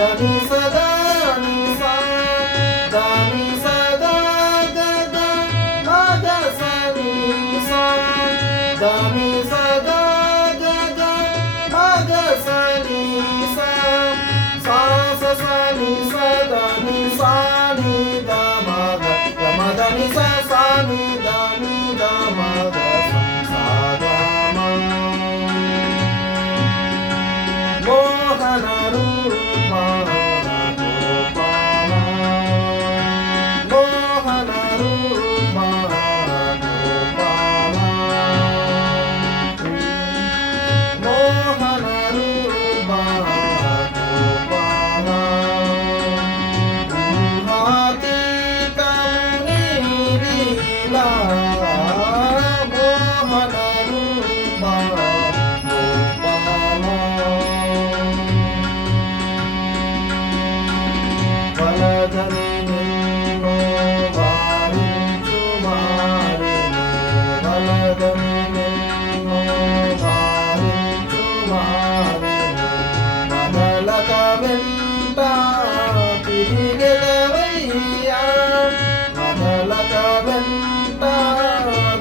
దని సదా ని సా దని సదా గద మగ సని సా దని సదా గద మగ సని సా సా స సని సదా ని సా ని ద మగ గమ దని సా సా ని ద ని ద మగ సా ద మ మోహన రూప గోపాల మోహన రూప గోపాల మోహన రూప గోపాల ఊహాతీతముని లీలా మోహన రూప వలదని నిన్ను వారించు వారిని వలదని నిన్ను వారించు వారిని వదలక వెంట తిరిగెదవయ్యా వదలక వెంట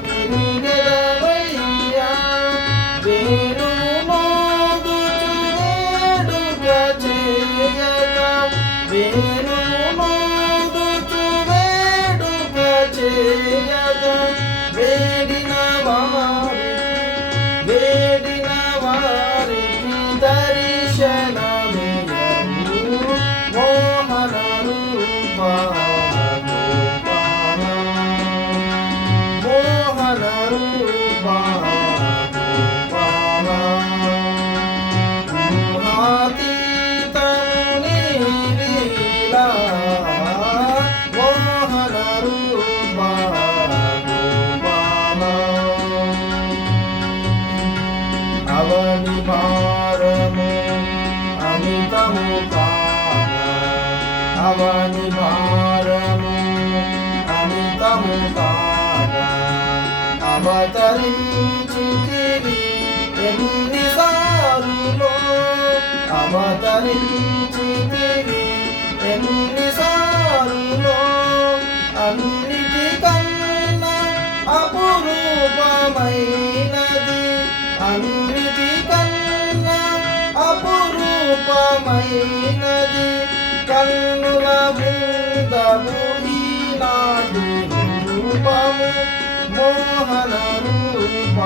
తిరిగెదవయ్యా వేరు మోగుచు వేడుక చేయక వేరు మోగుచు వేడుక చేయక వేడిన వారికి దర్శనమియ్యవు మోహన రూప గోపాల మోహన రూప గోపాల ఊహాతీతముని లీలా మోహన రూప గోపాల అవని భారము అమితము కాగా అవని భారము అమితము కాగా అవతరించితివి ఎన్నిసార్లు అవతరించితివి ఎన్నిసార్లు అన్నిటికన్నా అపురూపమైనది అన్నిటికన్నా అపురూపమైనది కన్నుల బృందము ఈనాటి రూపము మోహన రూప